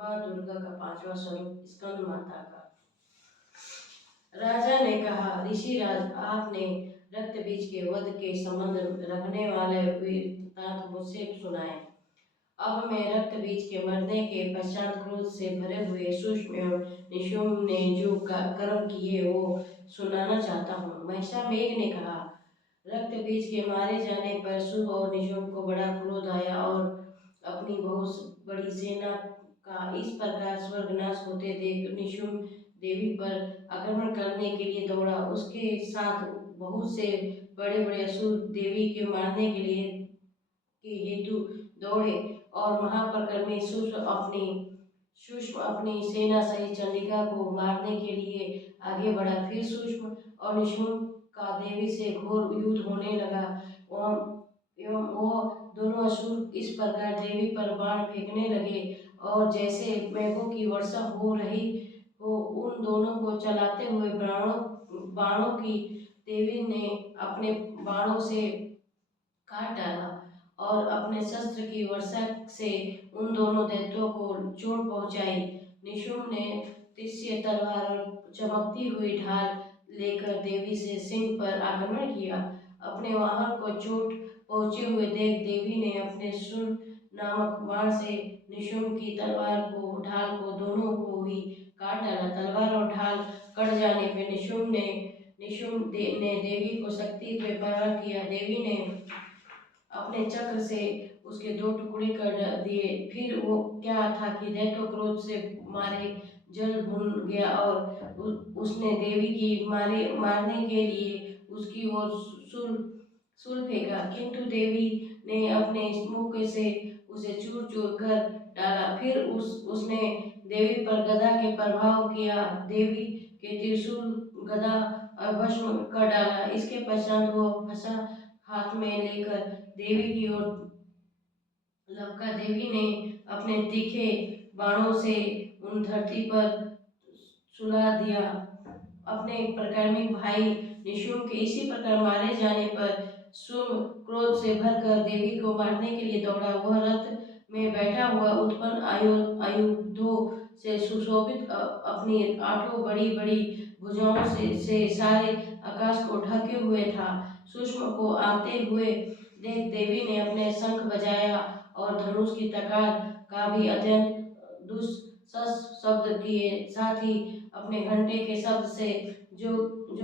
माँ दुर्गा का पांचवा स्वरूप स्कंद माता का। राजा ने कहा, ऋषिराज, आपने रक्त बीज के वध के संबंध रखने वाले वृत्तांत मुझसे सुनाए। अब मैं रक्त बीज के मरने के पश्चात क्रोध से भरे हुए सूक्ष्म एवं निशुम्भ ने जो कर्म किए वो सुनाना चाहता हूँ। महिषामेघ ने कहा, रक्त बीज के मारे जाने पर शुभ और निशुम्भ को बड़ा क्रोध आया और अपनी बहुत बड़ी सेना का इस प्रकार स्वर्गनाश होते देख निशुम्भ देवी पर आक्रमण करने के लिए दौड़ा। उसके साथ बहुत से बड़े बड़े असुर देवी के मारने के लिए के हेतु दौड़े और महापराक्रमी सूक्ष्म अपनी सेना सहित चंडिका को मारने के लिए आगे बढ़ा। फिर सूक्ष्म और निशुम्भ का देवी से घोर युद्ध होने लगा एवं वो दोनों असुर इस प्रकार देवी पर बाण फेंकने लगे और जैसे मेघों की वर्षा हो रही हो। उन दोनों को चलाते हुए बाणों की देवी ने अपने बाणों से काट डाला और अपने शस्त्र की वर्षा से उन दोनों दैत्यों को चोट पहुंचाई। निशुम्भ ने तीक्ष्ण तलवार और चमकती हुई ढाल लेकर देवी से सिंह पर आक्रमण किया। अपने वाहन को चोट पहुंचे हुए देख देवी ने अपने सुर नामक बाण से निशुम्भ की तलवार को ढाल को दोनों को ही काट डाला। तलवार और ढाल कट जाने पर निशुम्भ ने देवी को शक्ति पे प्रहार किया। देवी ने अपने चक्र से उसके दो टुकड़े कर दिए। फिर वो क्या था कि दैत्य क्रोध से मारे जल भून गया और उसने देवी की मारने के लिए उसकी ओर शूल फेंका, किंतु देवी ने अपने मुख से उसे चूर चूर कर डाला। फिर उसने देवी पर गदा के प्रभाव किया, देवी के त्रिशूल गदा भस्म कर डाला। इसके पश्चात वो फंसा हाथ में लेकर देवी की ओर लपका। देवी ने अपने तीखे बाणों से उन धरती पर सुला दिया। अपने प्रकर्मी भाई निशुम्भ के इसी प्रकार मारे जाने पर शुम्भ क्रोध से भरकर देवी को मारने के लिए दौड़ा। वह रथ में बैठा हुआ उत्पन्न आयुधों से सुशोभित अपनी आठों बड़ी बड़ी भुजाओं से सारे आकाश को ढके हुए था। सूक्ष्म को आते हुए देख देवी ने अपने शंख बजाया और धनुष की तकार का भी अत्यंत दुस्सस शब्द किए। साथ ही अपने घंटे के शब्द से जो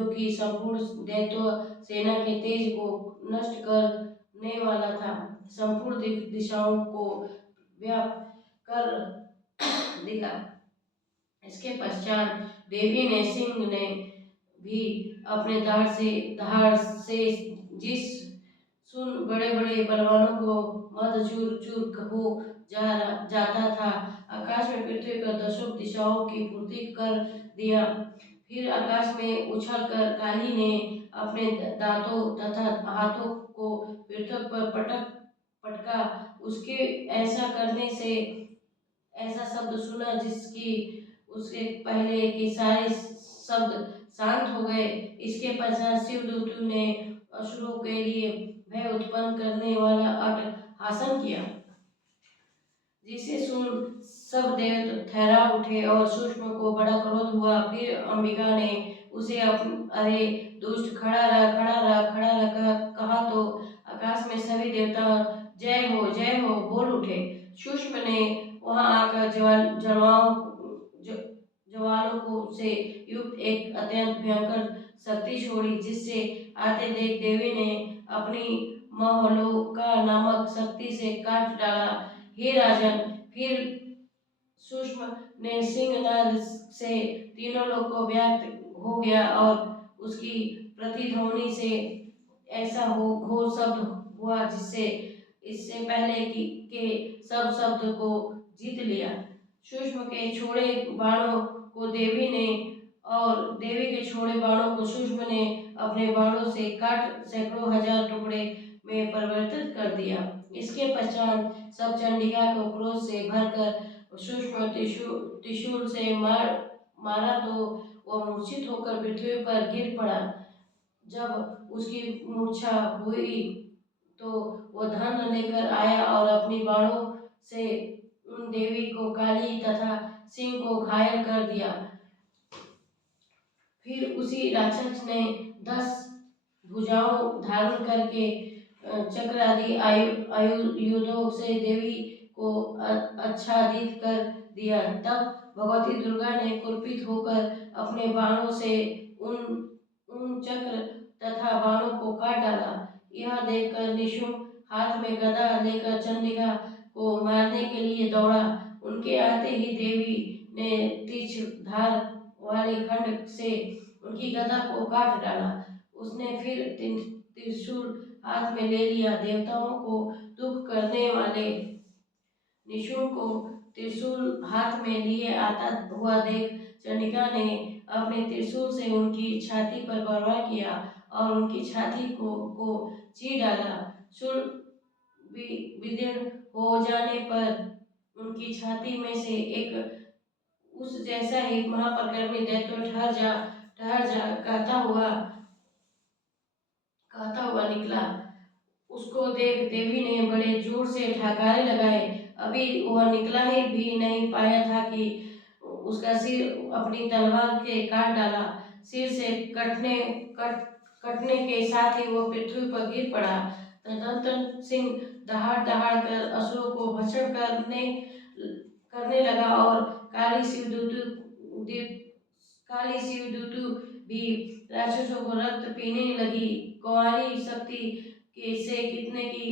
कि संपूर्ण दैत्य सेना के तेज को नष्ट करने वाला था, संपूर्ण दिशाओं को व्याप्त कर दिया। इसके पश्चात देवी ने सिंह ने भी अपने धाड़ से जिस सुन बड़े बड़े बलवानों को मद चूर चूर हो जाता था, आकाश में पृथ्वी कर दसों दिशाओं की पूर्ति कर दिया। फिर आकाश में उछल कर काली ने अपने दांतों तथा हाथों को पृथ्वी पर पटका। उसके ऐसा करने से ऐसा शब्द सुना जिसकी उसके पहले के सारे शब्द शांत हो गए। इसके पश्चात शिवदूत ने असुरों के लिए भय उत्पन्न करने वाला अट्टहासन किया, जिसे सुन सब देव ठहरा उठे और सूक्ष्म को बड़ा क्रोध हुआ। फिर अंबिका ने उसे अरे दुष्ट, खड़ा रह कहा तो आकाश में सभी देवता जय हो बोल उठे। सूक्ष्म ने वहां आकर ज्वालों को से युक्त एक अत्यंत भयंकर शक्ति छोड़ी, जिससे आते देख देवी ने अपनी महलोका नामक शक्ति से काट डाला। हे राजन, फिर सूक्ष्म ने सिंहनाद से तीनों लोग को व्याप्त हो गया और उसकी प्रतिध्वनि से ऐसा हो घोर शब्द हुआ जिससे इससे पहले के सब शब्द को जीत लिया। सूक्ष्म के छोड़े बाणों को देवी ने और देवी के छोड़े बाणों को सूक्ष्म ने अपने बाणों से काट सैकड़ों हजार टुकड़े में परिवर्तित कर दिया। इसके पश्चात सब चंडिका को क्रोध से भरकर सूक्ष्म त्रिशूल से मारा तो वह मूर्छित होकर पृथ्वी पर गिर पड़ा। जब उसकी मूर्छा हुई तो वह धन लेकर आया और अपनी बाणों से उन उन देवी को काली तथा सिंह को घायल कर दिया। फिर उसी राक्षस ने 10 भुजाओं धारण करके चक्र आदि आयुधों से देवी को आच्छादित कर दिया। तब भगवती दुर्गा ने कुपित होकर अपने बाणों से उन उन चक्र तथा बाणों को काट डाला। यह देखकर निशुंभ हाथ में गदा लेकर चंडिका को मारने के लिए दौड़ा। उनके आते ही देवी ने तीक्ष्ण धार वाले खंड से उनकी गदा को काट डाला। उसने फिर त्रिशूल हाथ में ले लिया। देवताओं को दुख करने वाले निशुंभ को त्रिशूल हाथ में लिए आता हुआ देख चंडिका ने अपने त्रिशूल से उनकी छाती पर प्रहार किया और उनकी छाती को चीर डाला। शूल विदीर्ण हो जाने पर उनकी छाती में से एक उस जैसा ही महापरिक्रमी दैत्य ठहर जा कहता हुआ निकला। उसको देख देवी ने बड़े जोर से ठहाके लगाए। अभी वह निकला ही भी नहीं पाया था कि उसका सिर अपनी तलवार के काट डाला। सिर से कटने के साथ ही वह पृथ्वी पर गिर पड़ा। तदनंतर सिंह दहाड़ दहाड़ कर असुरों को भक्षण करने लगा और काली शिवदूतु भी राक्षसों को रक्त पीने लगी। कुंवारी शक्ति से कितने की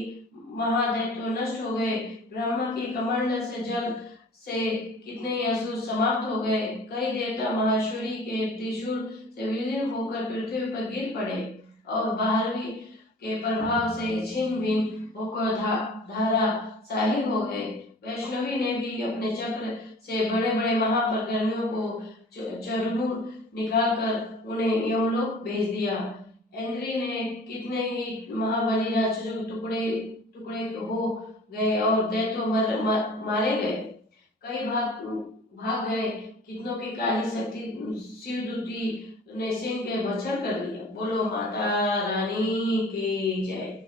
महादैत्य नष्ट हो गए। ब्रह्मा के कमंडल से जल से कितने ही असुर समाप्त हो गए। कई देवता महेश्वरी के त्रिशूल से विलीन होकर पृथ्वी पर गिर पड़े और बाहरवी के प्रभाव से छिन्न भिन्न होकर धाराशाही हो गए। वैष्णवी ने भी अपने चक्र से बड़े बड़े महापरिक्रमियों को चरमूर निकालकर उन्हें यमलोक भेज दिया। इंद्री ने कितने ही महाबली राक्षसों के टुकड़े टुकड़े हो गए और दैत्य मारे गए। कई भाग गए। कितनों की काली शक्ति शिवदूती ने सिंह के भक्षण कर लिया। बोलो माता रानी की जय।